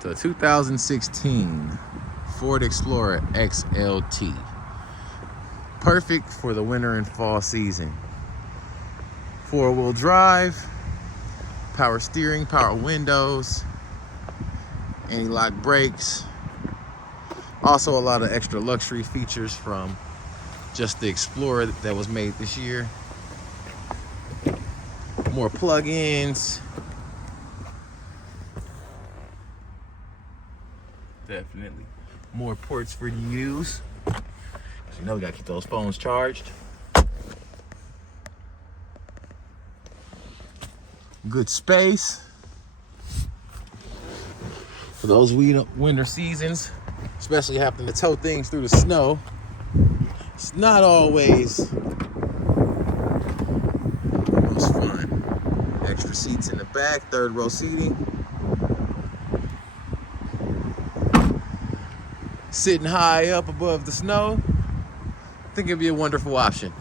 The 2016 Ford Explorer XLT. Perfect for the winter and fall season. 4-wheel drive, power steering, power windows, anti-lock brakes. Also a lot of extra luxury features from just the Explorer that was made this year. More plug-ins. Definitely more ports for you to use. You know we gotta keep those phones charged. Good space for those winter seasons, especially having to tow things through the snow. It's not always the most fun. Extra seats in the back, third row seating. Sitting high up above the snow, I think it'd be a wonderful option.